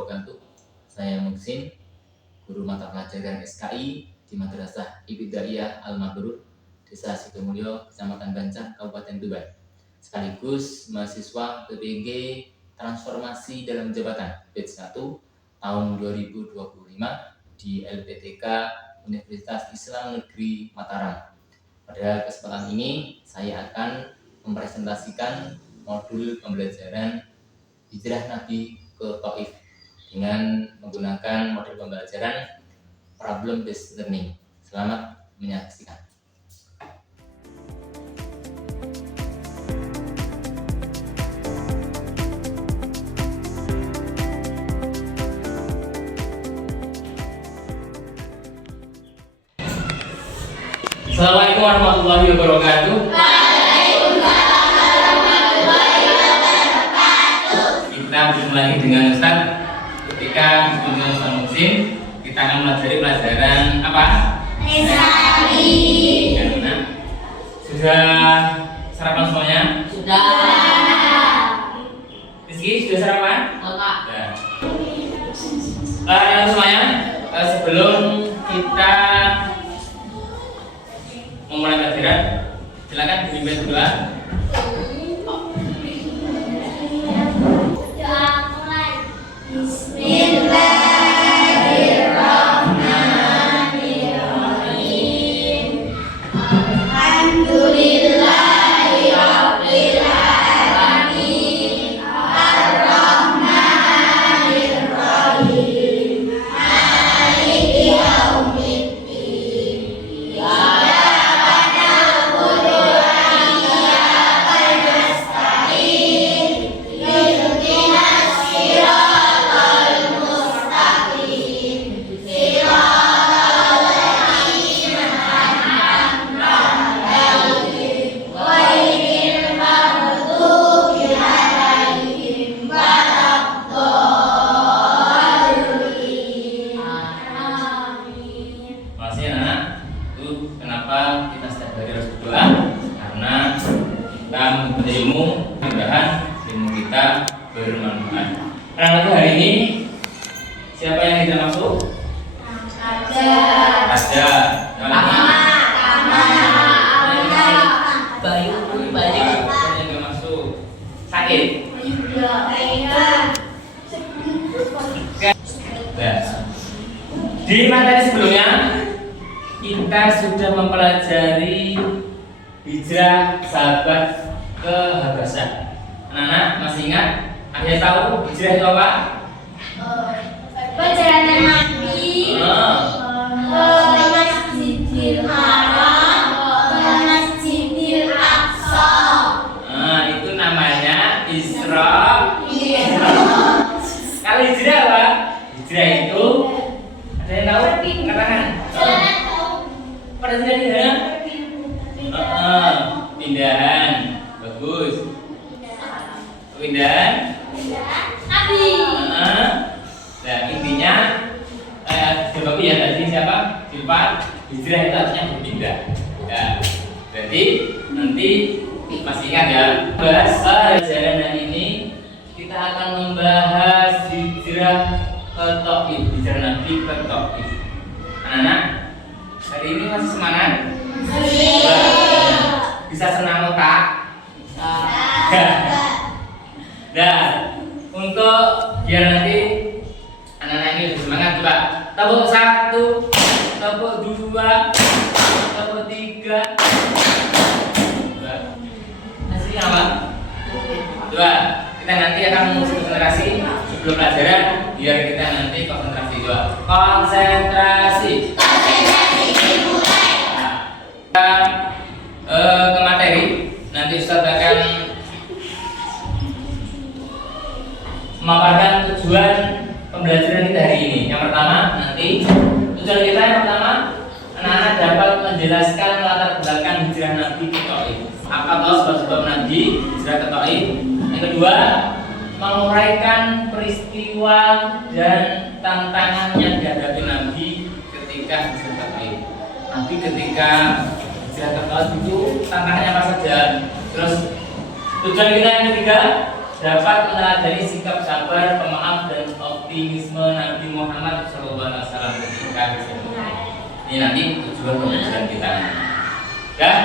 wabarakatuh. Saya Muksin, guru mata pelajaran SKI di Madrasah Ibtidaiyah Al-Mabrur, Desa Sidomulyo, Kecamatan Bancah, Kabupaten Tuban. Sekaligus mahasiswa PPG Transformasi dalam Jabatan batch 1 tahun 2025 di LPTK Universitas Islam Negeri Mataram. Pada kesempatan ini saya akan mempresentasikan modul pembelajaran Hijrah Nabi ke Taif dengan menggunakan model pembelajaran problem based learning. Selamat menyaksikan. Assalamualaikum warahmatullahi wabarakatuh. Waalaikumsalam warahmatullahi wabarakatuh. Kita berjumpa lagi dengan Ustaz. Ketika berjumpa Ustaz Muksin, kita akan mempelajari pelajaran apa? Islami. Sudah sarapan semuanya? Sudah. Rizky sudah sarapan? Sudah. Semuanya, sebelum kita memulai pelajaran, silakan dipimpin berdoa. Bismillahirrahmanirrahim. Alhamdulillahirabbil alamin. Arrahmanirrahim. Maliki yaumiddin. Iyyaka na'budu wa iyyaka nasta'in. Ihdinas siratal mustaqim. Siratal ladzina an'amta 'alaihim ghairil maghdubi 'alaihim waladdallin. Amin. Makasih anak. Itu kenapa kita setiap hari harus berdoa? Karena kita menuntut ilmu, mudah-mudahan ilmu kita bermanfaat. Anak-anakku hari ini siapa yang tidak masuk? Ada. Bayu. Yang nggak masuk. Sakit. Nah, di materi sebelumnya kita sudah mempelajari hijrah sahabat ke Habasyah. Anak-anak masih ingat? Ada yang tahu hijrah itu apa? Perjalanan Nabi ke Masjidil Haram, ke Masjidil Aqsa. Nah, itu namanya Isra. Kalau hijrah apa? Hijrah itu ada yang tahu? Katakan. Pada hijrah di mana? Pindahan. Bagus. Pindahan. Nabi. Nah, intinya sebab ya tadi siapa? Sifat hijrah itu artinya berpindah. Ya. Berarti nanti masih ingat ya. Bahas pelajaran hari ini kita akan membahas hijrah ke Taif, hijrah Nabi ke Taif. Anak-anak, hari ini masih semangat? Bisa senam otak? Nah, untuk biar nanti anak-anak ini lebih semangat, coba tepuk 1, tepuk 2, tepuk 3. Masih apa? 2. Kita nanti akan mengusung konsentrasi sebelum pelajaran biar kita nanti konsentrasi juga. Konsentrasi. dimulai. Kita ke materi. Nanti Ustaz akan memaparkan tujuan pembelajaran kita hari ini. Yang pertama, nanti tujuan kita yang pertama, anak-anak dapat menjelaskan latar belakang hijrah Nabi ke Taif. Apa tahu sebab-sebab Nabi hijrah ke Taif? Yang kedua, menguraikan peristiwa dan tantangan yang dihadapi Nabi ketika hijrah ke Taif. Nabi ketika hijrah ke Taif itu tantangannya apa saja? Terus tujuan kita yang ketiga, dapat meneladani sikap sabar, pemaaf dan optimis optimisme Nabi Muhammad SAW. Ini nanti tujuan pembelajaran kita. Dan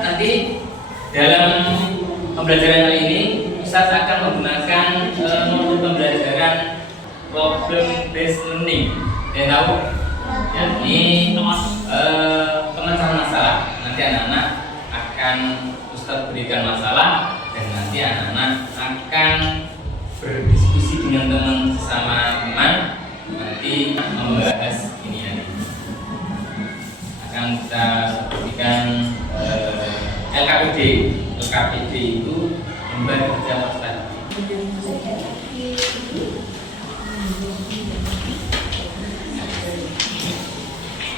nanti dalam pembelajaran kali ini Ustaz akan menggunakan modul pembelajaran problem based learning. Tahu? Ya, ini pemecahan masalah. Nanti anak-anak akan Ustaz berikan masalah dan nanti anak-anak akan berdiskusi dengan teman sesama teman, nanti membahas ini nanti akan kita berikan LKPD. LKPD itu lembar kerja Ustaz.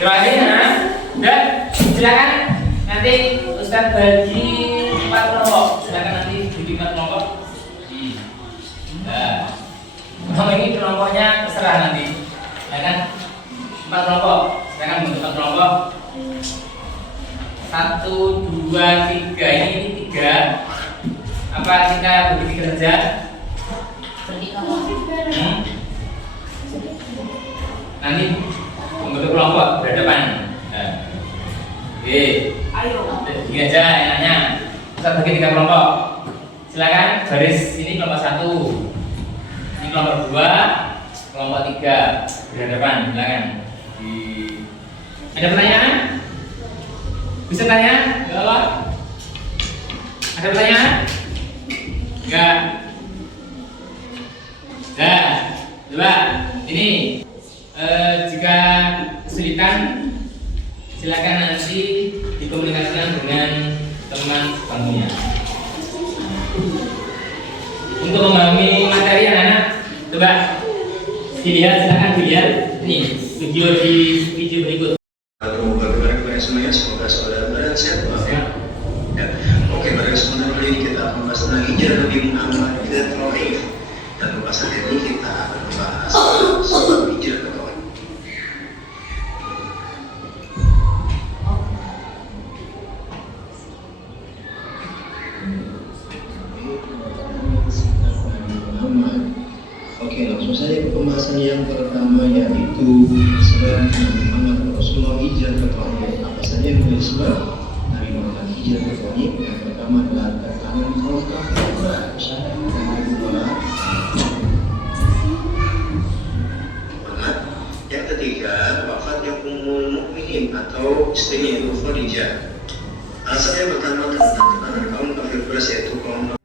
Terakhir ya, udah silakan nanti Ustaz bagi 4 kelompok. Silakan nanti bagi 4 kelompok. Nah, ini kelompoknya terserah nanti, ya kan? 4 kelompok. Silakan bentuk 4 kelompok. 1, 2, 3. Ini 3. Apa kita bagi 3 saja? Nanti membentuk kelompok berhadapan. Oke. Ayo. Gini aja enaknya. Kita bagi 3 kelompok. Silakan baris ini kelompok 1. Ini kelompok 2, kelompok 3 berhadapan. Silakan. Ada pertanyaan? Bisa tanya? Jawab. Ada pertanyaan? Enggak. Nah, coba ini jika kesulitan silakan nanti dikomunikasikan dengan teman sebangkunya. Untuk memahami materi anak-anak, coba dilihat, silakan dilihat ini video berikut. Kabar kepada semuanya, semoga saudara sehat walafiat. Ya. Oke, pada kesempatan kali ini kita akan membahas tentang hijrah Nabi Muhammad ke Taif. Dan pembahasan ini kita akan membahas soal hijrah ke Taif. Oke, langsung saja ke pembahasan yang pertama, yaitu sebab Nabi Muhammad Rasulullah hijrah ke Taif. Apa saja yang menjadi sebab Nabi Muhammad hijrah ke Taif? Yang pertama adalah tekanan kaum kafir, yang kedua yang ketiga wafatnya Ummul Mukminin atau istrinya Ibu Khadijah. Alasan yang pertama tentang tekanan kaum kafir Quraisy, yaitu kaum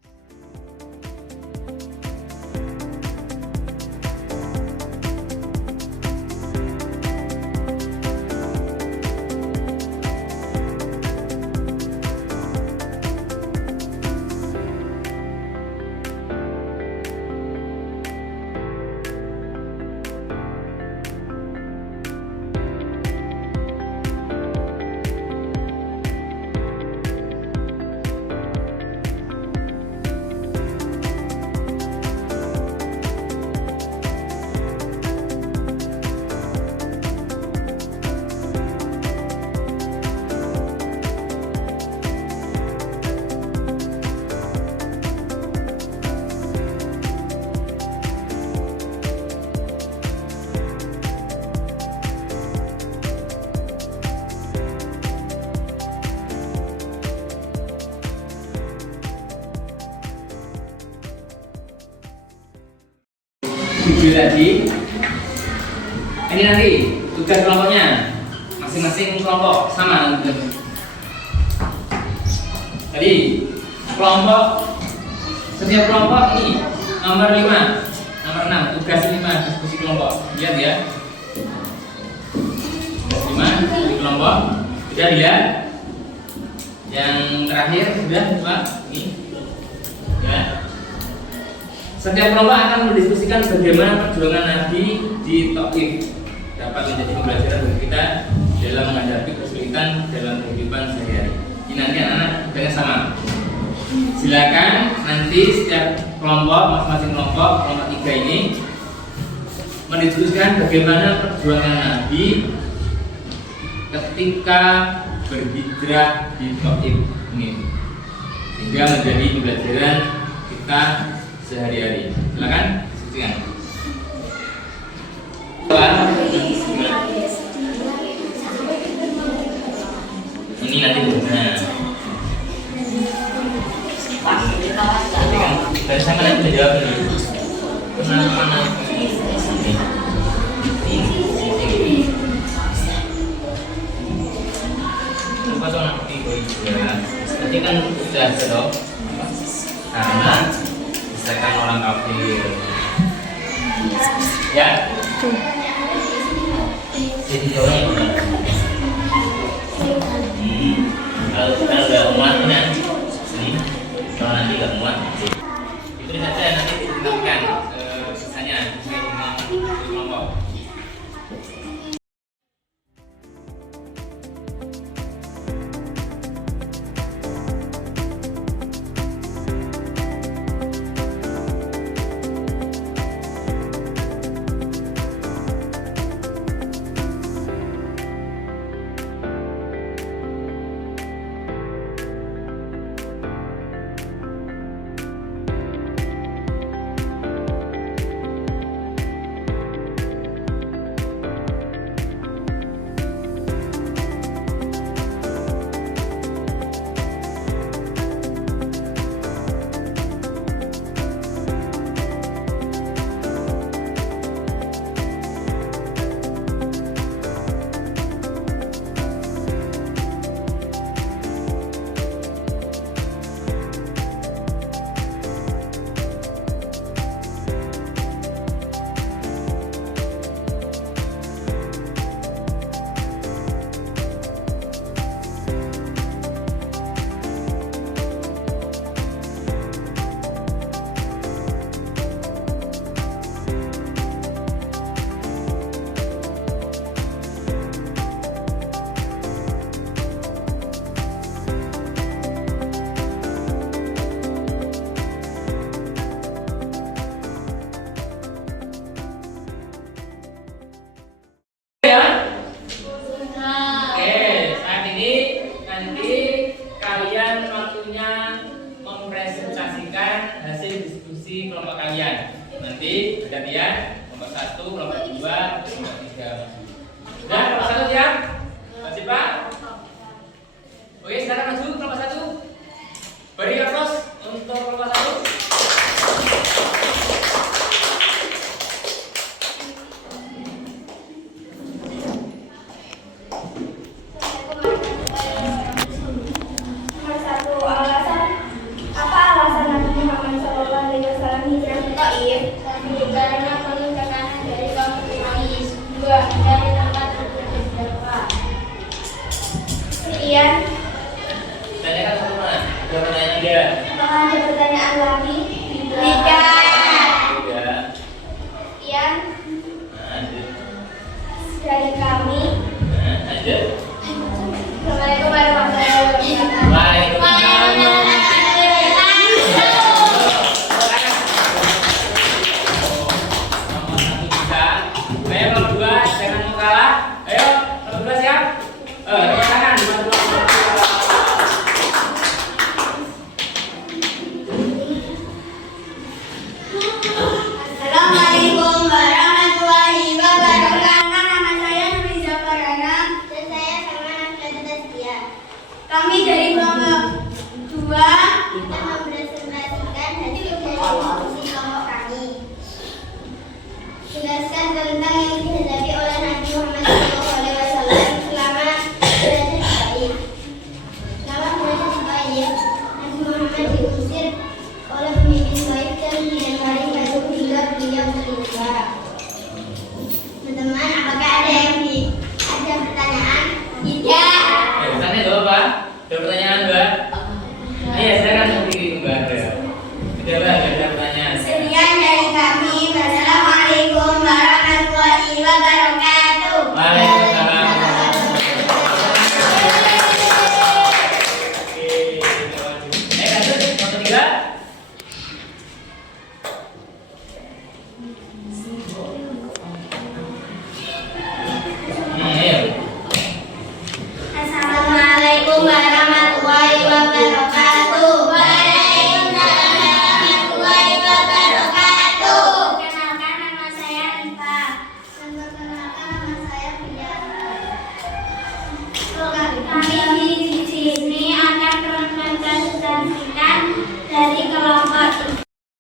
video tadi. Ini nanti tugas kelompoknya masing-masing kelompok sama nanti. Tadi kelompok, setiap kelompok ini nomor 5, nomor 6, tugas 5 diskusi kelompok. Lihat ya, tugas 5 di kelompok. Sudah lihat? Yang terakhir sudah Pak? Ini ya. Setiap kelompok akan mendiskusikan bagaimana perjuangan Nabi di Taif dapat menjadi pembelajaran bagi kita dalam menghadapi kesulitan dalam kehidupan sehari-hari. Ini nanti anak-anak tugasnya sama. Silakan nanti setiap kelompok, masing-masing kelompok 3 ini mendiskusikan bagaimana perjuangan Nabi ketika berhijrah di Taif ini, sehingga menjadi pembelajaran kita sehari-hari. Silakan. Ya. Jadi cowoknya gimana? Kalau udah muat nanti sini, kalau nanti nggak muat, itu saja nanti ditinggalkan sisanya sesuai dengan kelompok. Kelompok kalian nanti gantian kelompok 1, kelompok 2, kelompok 3. Sudah kelompok 1 siap? Masih Pak? Oke, sekarang maju kelompok 1. Beri aplaus untuk kelompok 1. Karena meningkatkan dari kaum Quraisy, 2 dari tempat bersedekah. Sekian. Tanyakan semua. Jawab pertanyaan 3. Apakah ada pertanyaan lagi? Tidak. Sekian dari kami. Lanjut. Assalamualaikum warahmatullahi wabarakatuh. Waalaikumsalam. Ayo nomor 2 jangan mau kalah. Ayo nomor 2 siap? Tangan. Assalamualaikum warahmatullahi wabarakatuh. Nama saya Nuriza Farana dan saya sama Nafisa Tasdia. Kami dari kelompok 2 kita mempresentasikan hasil dari diskusi kelompok kami. Jelaskan tentang yang dihadapi oleh Nabi Muhammad SAW selama berada di Taif. Selama berada di Taif, Nabi Muhammad diusir oleh pemimpin Taif dan dilempari batu hingga beliau terluka. Teman-teman, apakah ada pertanyaan? Tidak. Tanya jawab Pak. Ada pertanyaan Mbak? Iya, saya kan seperti Mbak ada. Tidak ada pertanyaan. Sekian dari kami. Wassalamualaikum warahmatullahi wabarakatuh. Waalaikumsalam. Lanjut, nomor 3. Ayo. Assalamualaikum warahmatullahi wabarakatuh. Waalaikumsalam warahmatullahi wabarakatuh. Perkenalkan, nama saya Rifa. Dan perkenalkan, nama saya Fia. Kami di sini akan mempresentasikan dari kelompok.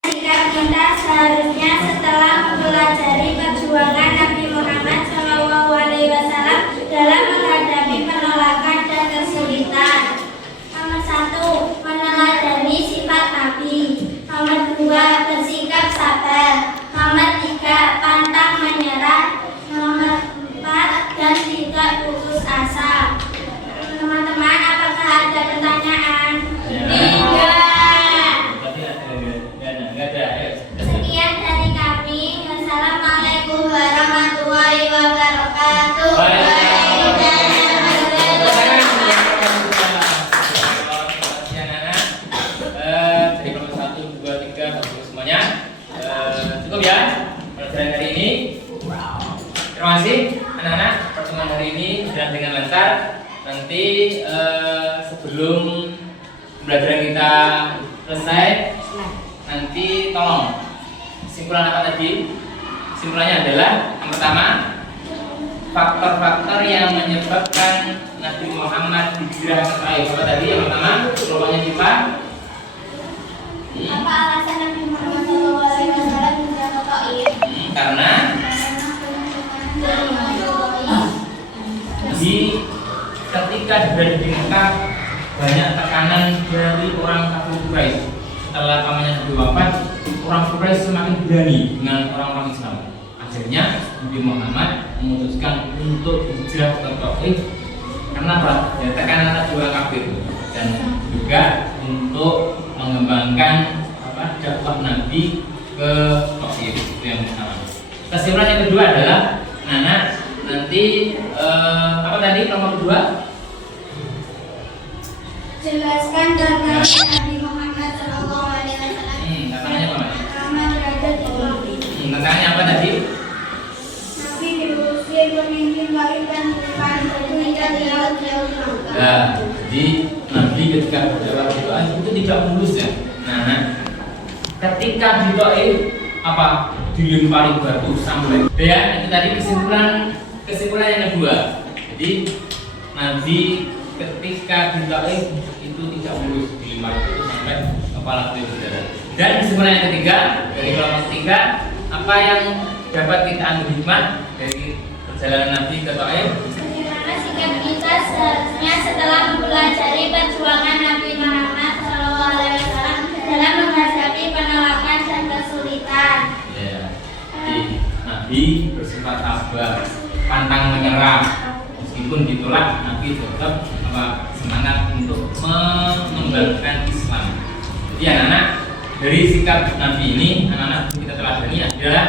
Sikap kita seharusnya setelah mempelajari perjuangan Nabi Muhammad SAW dalam menghadapi penolakan dan kesulitan. Nomor 1, meneladani sifat Nabi. Nomor 2, bersikap sabar. Nomor 3, pantang Cukup ya pelajaran hari ini. Terima kasih anak-anak, pertemuan hari ini berjalan dengan lancar. Nanti sebelum pembelajaran kita selesai, nanti tolong kesimpulan apa tadi? Kesimpulannya adalah yang pertama, faktor-faktor yang menyebabkan Nabi Muhammad hijrah ke Taif. Apa tadi? Yang pertama, kelompoknya Siapa? Apa alasan Nabi Muhammad SAW hijrah ke Taif? Karena di ketika berada di Mekah banyak tekanan dari orang kafir Quraisy. Setelah pamannya Nabi wafat, orang Quraisy semakin berani dengan orang-orang Islam. Akhirnya Nabi Muhammad memutuskan untuk hijrah ke Taif. Karena apa? Ya, tekanan tadi orang kafir dan juga untuk mengembangkan dakwah Nabi ke Taif. Itu yang pertama. Kesimpulan yang kedua adalah nanti apa tadi nomor kedua? Jelaskan tentang Nabi Muhammad SAW. Tantangannya apa? Pertama berada di Taif. Tantangannya apa tadi? Nabi diusir pemimpin Taif dan itu hingga di laut jauh di Makkah. Nah, jadi Nabi ketika berdakwah di Taif itu tidak mulus ya. Ketika di Taif apa? Dilempari batu sampai. Ya, itu tadi kesimpulan yang kedua. Jadi Nabi ketika di Taif itu tidak mulus, dilempari batu sampai kepala beliau berdarah. Dan kesimpulan yang ketiga dari kelompok ketiga, apa yang dapat kita ambil hikmah dari perjalanan Nabi ke Taif? Bagaimana sikap kita seharusnya setelah mempelajari perjuangan Nabi Muhammad SAW dalam menghadapi penolakan dan kesulitan. Ya, jadi Nabi bersifat sabar, pantang menyerah. Meskipun ditolak, Nabi tetap semangat untuk mengembangkan Islam. Jadi anak-anak, dari sikap Nabi ini, anak-anak kita teladani adalah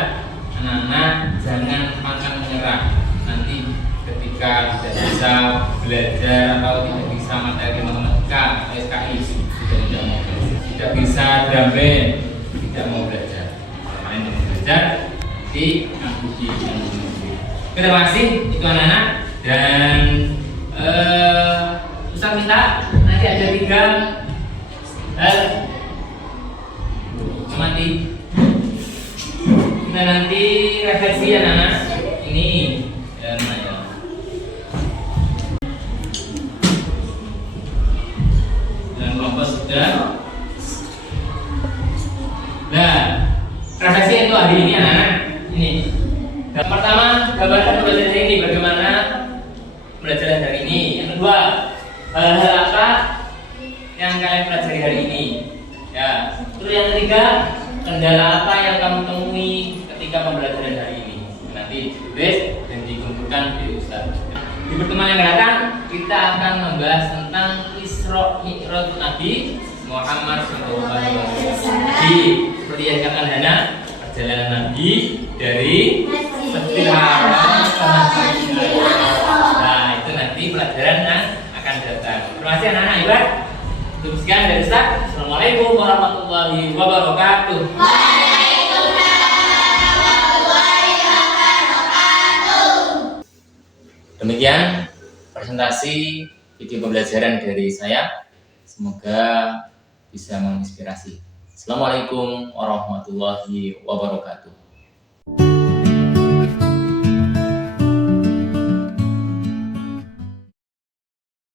anak-anak jangan pantang menyerah. Nanti ketika tidak bisa belajar atau tidak bisa materi matematika, SKI tidak mau belajar, tidak bisa drama, tidak mau belajar. Main mau belajar di kampus yang terima kasih itu anak-anak dan Ustaz minta nanti ada 3 hal mati kita nanti refleksi anak-anak ini dan kelompok sudah. Nah, refleksi itu hari ini anak-anak ini. Yang pertama, gambarkan pembelajaran ini bagaimana pembelajaran hari ini. Yang kedua, hal-hal apa yang kalian pelajari hari ini. Ya, terus yang ketiga, kendala apa yang kamu temui ketika pembelajaran hari ini. Nanti ditulis dan dikumpulkan di Ustaz. Di pertemuan yang akan datang, kita akan membahas tentang Isra Mi'raj Nabi Muhammad SAW. Seperti yang katakan Hana, perjalanan Nabi dari Masjidil Haram ke Masjidil Aqsa. Nah, itu nanti pelajaran yang akan datang. Terima kasih anak-anak hebat. Untuk sekian dari Ustaz. Assalamualaikum warahmatullahi wabarakatuh. Waalaikumsalam warahmatullahi wabarakatuh. Demikian presentasi video pembelajaran dari saya. Semoga bisa menginspirasi. Assalamualaikum warahmatullahi wabarakatuh.